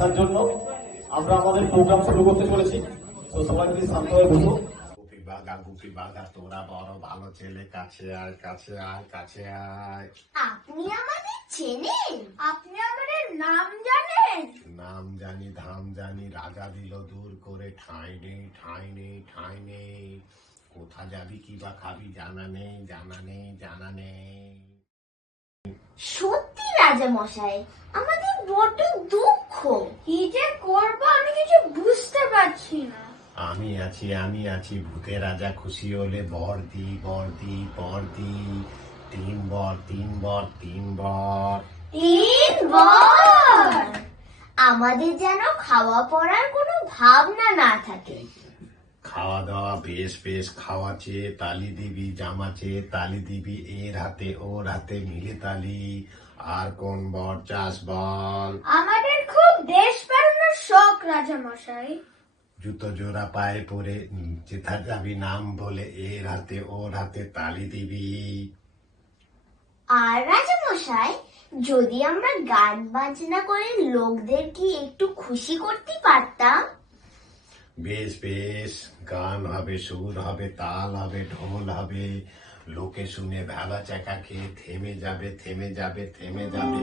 তার জন্য আমরা আমাদের প্রোগ্রাম শুরু করতে চলেছি। তো সবাই প্লিজ শান্ত হয়ে বসো। গুপি বাঘা তোরা বড় ভালো ছেলে, কাছে আয় কাছে আয় কাছে আয়। আপনি আমাদের চেনেন? আপনি আমাদের নাম জানেন? নাম জানি ধাম জানি, রাজা দিল দূর করে, ঠাঁই নেই ঠাঁই নেই ঠাঁই নেই। কোথা যাবি কি বা খাবি জানা নেই জানা নেই জানা নেই। সত্যি রাজা মশাই, আমাদের বড্ড দুঃখ। কি যে করবো আমি কিছু বুঝতে পারছি না। আমি আছি ভূতের রাজা, খুশি হলে বর দি বর দি বর দি। 3 বর 3 বর 3 বর 3 বর। আমাদের যেন খাওয়া পড়ার কোনো ভাবনা না থাকে। খাওয়া দাওয়া বেশ বেশ, খাওয়া চেয়ে তালি দিবি, জামা চেয়ে তালি দিবি, এর হাতে ওর হাতে মিলে তালি। আর কোন বর চাস বল? আমাদের খুব দেশ বেড়ানোর শখ রাজা মশাই। জুতো জোড়া পায়ে পরে যেথা যাবি নাম বলে, এর হাতে ওর হাতে তালি দিবি। আর রাজা মশাই, যদি আমরা গান বাজনা করে লোকদের কি একটু খুশি করতে পারতাম? বেশ বেশ, গান হবে, সুর হবে, তাল হবে, ঢোল হবে। লোকে শুনে ভেলা চাকা খেয়ে থেমে যাবে থেমে যাবে থেমে যাবে।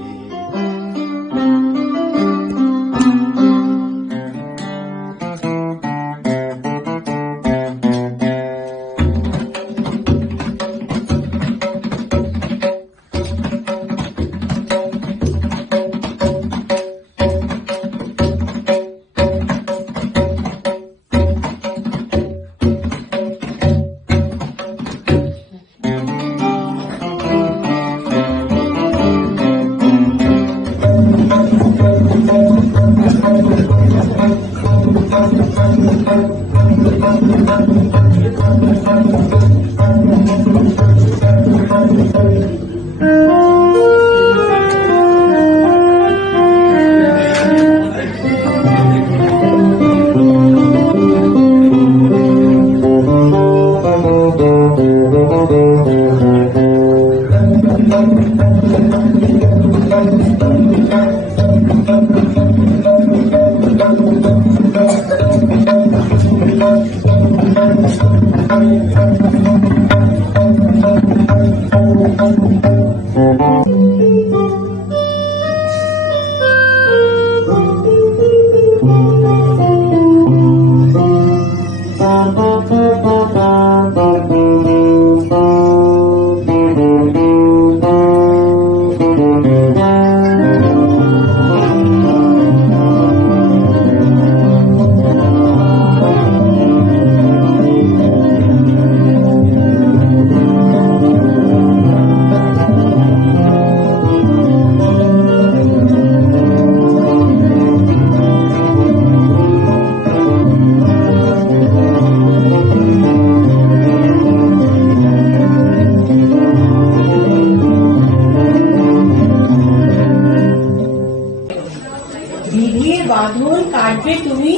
বিধির বাঁধন কাটবে তুমি,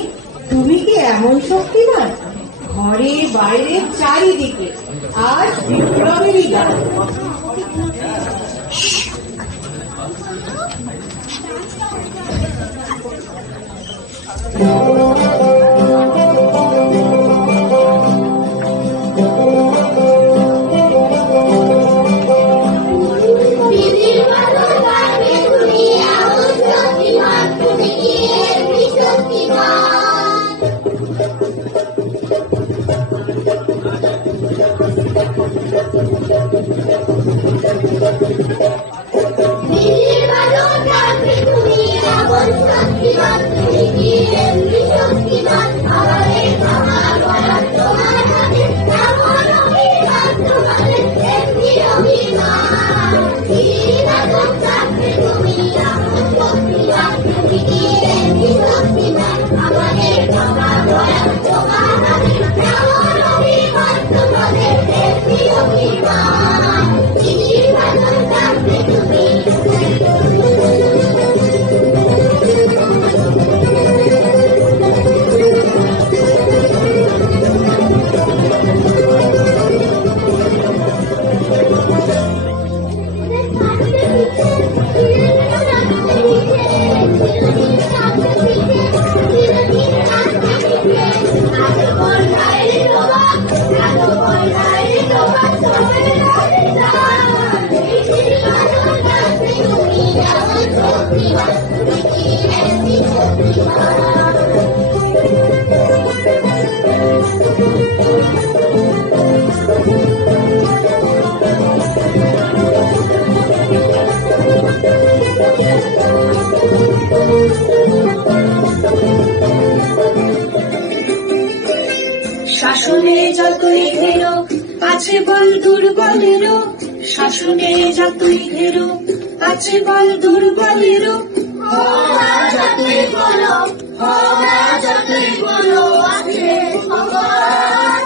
তুমি কি এমন শক্তিমান? ঘরে বাইরে চারিদিকে আজ বিপ্লবেরই গান। তুমি শক্তিমান তুমি কি এমনি শক্তিমান শাসনে যতই ঘেরো আছে বল দুর্বলেরও, শাসনে যতই ঘেরো আছে বল দুর্বলেরও। যতই বলো যতই বলো আছে ভগবান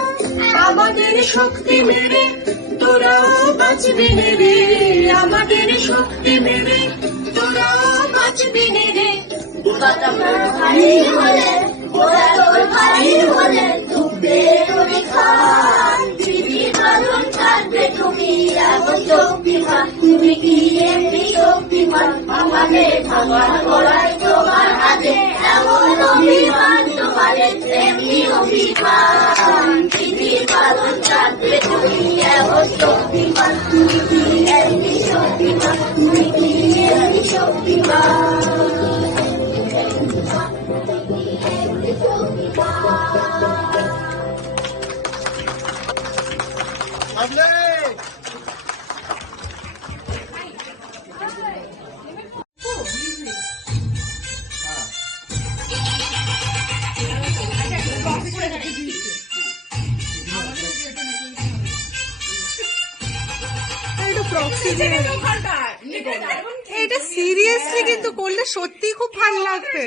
আমাদের শক্তি মেরে তোরাও বাঁচবি রে, আমাদের শক্তি মেরে তোরাও বাঁচবি রে। কথা ভারী হলে ওরা তোর ভারী হলে ডুববে তোরে খান পৃথিবীর পালন কাটবে তুমি এমন শক্তিমান তুমি কি এমনি শক্তিমান আমাদের ভাঙা গড়াই তোমার হাতে এমন অভিমান তোমাদের এমনি অভিমান পৃথিবীর পালন কাটবে তুমি এমন শক্তিমান তুমি কি এমনি শক্তিমান তুমি কি এমনি শক্তিমান এটা সিরিয়াসলি কিন্তু করলে সত্যি খুব ভালো লাগবে।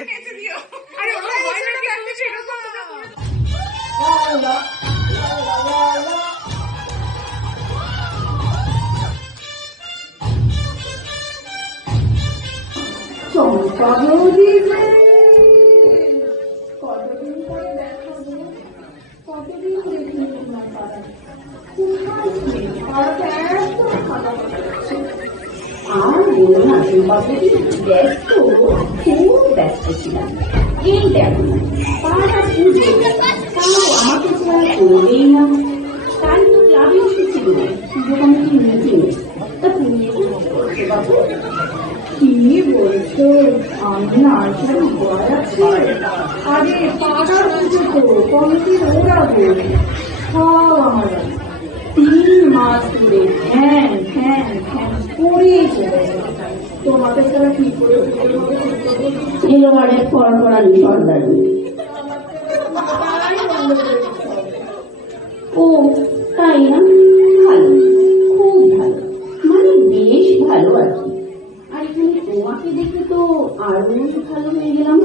চম্পা বৌদি কতদিন পরে দেখা গো, কতদিন দেখিনি তোমার পাড়া। কোথায় তুমি? পাড়াটা একদম ফাঁকা পাচ্ছে। আর বলো না সম্পাদকি, ব্যস্ত খুব ব্যস্ত ছিলাম। এই দেখো না পাড়াটা পুজো, তাও আমাকে ছাড়া করবেই না। তাই তো ক্লাবে এসেছিল পুজো কমিটির মিটিং। তা তুমি একটু বলতে পারো? কি বলছো? আমি না আসলে ভয় আছে। আরে পাড়ার পুজো তো কমিটির ওরা বল সব আমার 3 মাস ধরে ফ্যান ফ্যান ফ্যান করেই চলেছে। তোমাকে ছাড়া কি করে এলোবারের পড়ানি সর্দারি। ও তাই না? ভালো, খুব ভালো, মানে বেশ ভালো আর কি। আর এখানে তোমাকে দেখে তো আরো ভালো হয়ে গেলাম।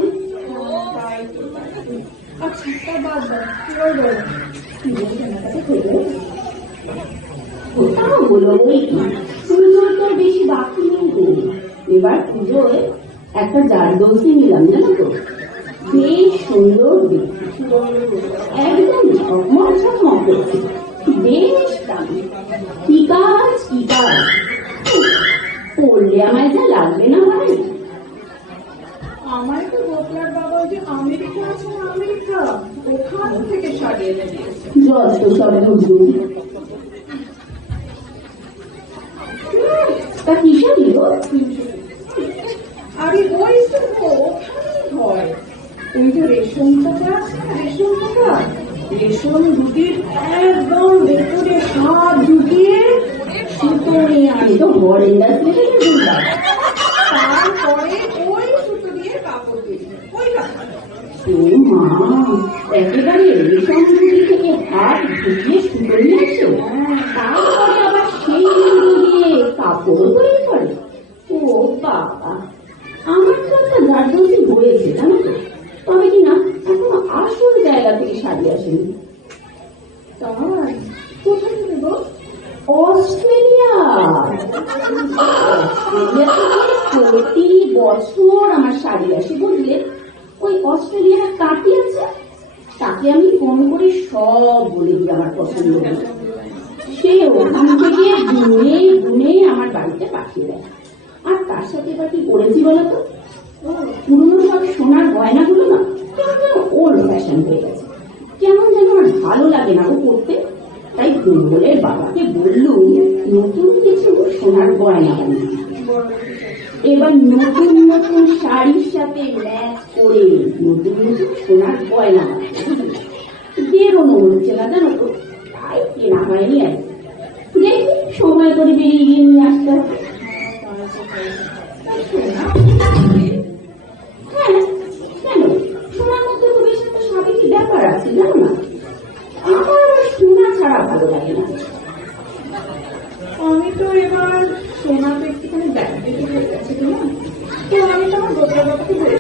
আচ্ছা তা বাদ দাও, এবার বলো কি বলছে না তাকে খুঁজে। ওটাও হলো ওই কি, পুজোর তো বেশি বাকি নেই তো। এবার পুজোয় একটা জারদৌসি নিলাম জানো তো, বেশ সুন্দর দেখতে, একদম ঝকমক ঝকমক করছে, বেশ দামি। কি কাজ কি কাজ, পড়লে আমায় যা লাগবে না ভাই। আমার তো গোপলার বাবা যে আমেরিকা আছে না, আমেরিকা ওখান থেকে শাড়ি এনে দিয়েছে। যত সব বুঝবো। তা কিসে দিল? আরে ওই তো ওখানেই হয়, ওই যে রেশন টাকা আছে না, রেশন টাকা, রেশন দুটির একদম ভেতরে হাত ঢুকিয়ে সুতো নিয়ে আমি আসে। তো বড় ইন্ডাস্ট্রি থেকে বুঝলাম। তারপরে ওই সুতো দিয়ে কাপড় দিয়েছে, ওই কাপড়। ও মা, একেবারে রেশম গুলি থেকে হাত ঢুকিয়ে সুতো নিয়ে আসে, তারপরে আবার সেই সুতো দিয়ে কাপড় তৈরি করে। ও বাবা, আমার তো একটা জারদৌসি হয়েছে জানো তো, তবে কি না এখনো আসল জায়গা থেকে শাড়ি আসেনি। তাই কোথায় থেকে গো? অস্ট্রেলিয়া। অস্ট্রেলিয়া থেকে প্রতি বছর আমার শাড়ি আসে বুঝলে। ওই অস্ট্রেলিয়ার কাকি আছে, তাকে আমি ফোন করে সব বলে দিই আমার পছন্দ। সে ওখান থেকে গুনে গুনে আমার বাড়িতে পাঠিয়ে দেয়। আর তার সাথে এবার কি করেছি বলতো, পুরোনো সব সোনার গয়নাগুলো না কেমন ওল্ড ফ্যাশন হয়ে গেছে, কেমন যেন আমার ভালো লাগে না ও করতে। তাই দুর্বলের বাবাকে বললুম নতুন কিছু সোনার গয়না বানিয়ে। এবার নতুন নতুন শাড়ির সাথে ম্যাচ করে নতুন নতুন সোনার গয়না বেরোনো হচ্ছে না, জানো তো, তাই কেনা হয়নি আর কি। দেখি সময় করে বেরিয়ে গিয়ে নিয়ে আসতে হবে। হ্যাঁ, কেন সোনার মধ্যে তো বেশ একটা সাবেকি ব্যাপার আছে, জানো না? আমার আবার সোনা ছাড়া ভালো লাগে না।